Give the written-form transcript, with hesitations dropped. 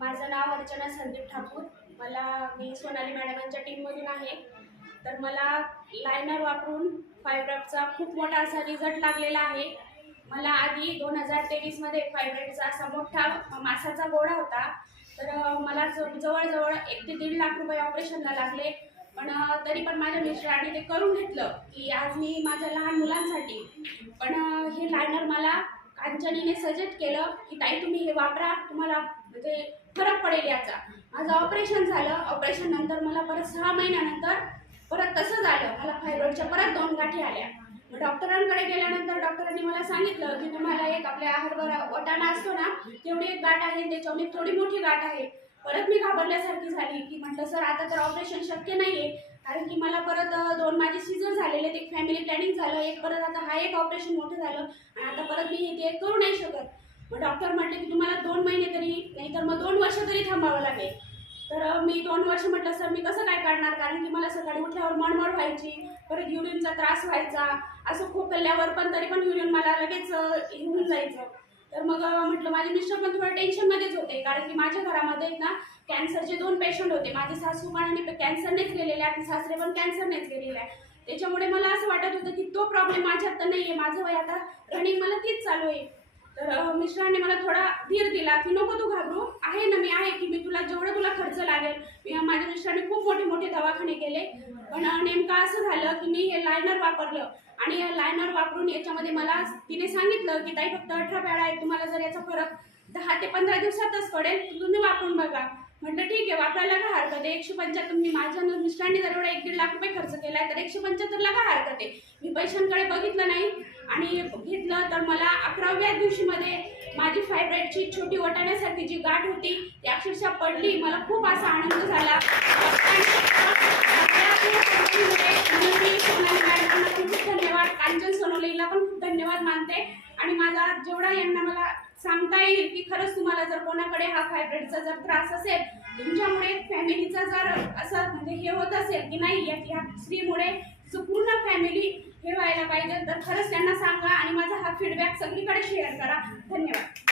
माझं नाव अर्चना संदीप ठाकूर. मी सोनाली मॅडमांच्या टीममधून आहे. तर मला लायनर वापरून फायब्रॉइडचा खूप मोठा असा रिझल्ट लागलेला आहे. मला आधी 2023मध्ये फायब्रॉइडचा असा मोठा मासाचा गोळा होता. तर मला जवळजवळ 1 ते 1.5 लाख रुपये ऑपरेशनला लागले. पण तरी पण माझ्या मिस्टरांनी ते करून घेतलं की आज मी माझ्या लहान मुलांसाठी पण हे लायनर मला कांचनीने सजेस्ट केलं की ताई तुम्ही हे वापरा, तुम्हाला म्हणजे फरक पडेल याचा. माझं ऑपरेशन झालं. ऑपरेशन नंतर मला परत 6 महिन्यानंतर परत तसं झालं. मला फायब्रॉइडच्या परत 2 गाठी आल्या. डॉक्टरांकडे गेल्यानंतर डॉक्टरांनी मला सांगितलं की तुम्हाला एक आपल्या हरभरा वाटाणा असतो ना, तेवढी एक गाठ आहे, त्याच्यावर थोडी मोठी गाठ आहे. परत मी घाबरल्यासारखी झाली की म्हटलं सर आता तर ऑपरेशन शक्य नाही आहे, कारण की मला परत 2 माझे सीझर झालेले, एक फॅमिली प्लॅनिंग झालं, एक परत आता हा एक ऑपरेशन मोठं झालं आणि आता परत मी ते करू नाही शकत. मग डॉक्टर म्हटले की तुम्हाला 2 महिने तरी नाही तर मग 2 वर्ष तरी थांबावं लागेल. तर मी 2 वर्ष म्हटलं सर मी कसं काय काढणार, कारण की मला सकाळी उठल्यावर मळमळ व्हायची, परत युरिनचा त्रास व्हायचा, असं खोकल्यावर पण तरी पण युरिन मला लगेच होऊन जायचं. तर मग म्हटलं माझे मिस्टर पण थोडं टेन्शनमध्येच होते, कारण की माझ्या घरामध्ये ना कॅन्सरचे 2 पेशंट होते. माझे सासू पण कॅन्सरनेच गेलेले आहेत, सासरे पण कॅन्सरनेच गेलेले आहे. त्याच्यामुळे मला असं वाटत होतं की तो प्रॉब्लेम माझ्यात तर नाही आहे, माझं वय आता रनिंग मला तीच चालू आहे. तर मिस्टरांनी मला थोडा धीर दिला की नको तू घाबरू, आहे ना मी आहे की मी तुला जेवढं तुला खर्च लागेल. माझ्या मिस्टरांनी खूप मोठे मोठे दवाखाने केले. पण नेमकं असं झालं की मी हे लायनर वापरलं आणि लायनर वापरून याच्यामध्ये मला तिने सांगितलं की ताई फक्त 18 पॅड आहे, तुम्हाला जर याचा फरक 10 ते 15 दिवसातच पडेल, तुम्ही वापरून बघा. म्हटलं ठीक आहे, वापरायला काय हरकत आहे. 175 मी माझ्या मिस्टरांनी जर एवढा 1-1.5 लाख रुपये खर्च केला आहे, तर 175ला काय हरकत आहे. मी पैशांकडे बघितलं नाही आणि घेतलं. तर मला 11व्या दिवशीमध्ये माझी फायब्रॉइडची छोटी वाटाण्यासारखी जी गाठ होती ती अक्षरशः पडली. मला खूप असा आनंद झाला. मी सोनाली मॅडमांना खूप धन्यवाद, कांचन सोनवलेला पण खूप धन्यवाद मानते. आणि माझा जेवढा यांना मला सांगता येईल की खरंच तुम्हाला जर कोणाकडे हा फायब्रॉइडचा जर त्रास असेल, तुमच्यामुळे फॅमिलीचा जर असं म्हणजे हे होत असेल की नाही या स्त्रीमुळे पूर्ण फॅमिली हे व्हायला पाहिजे, तर खरंच त्यांना सांगा आणि माझा हा फीडबॅक सगळीकडे शेअर करा. धन्यवाद.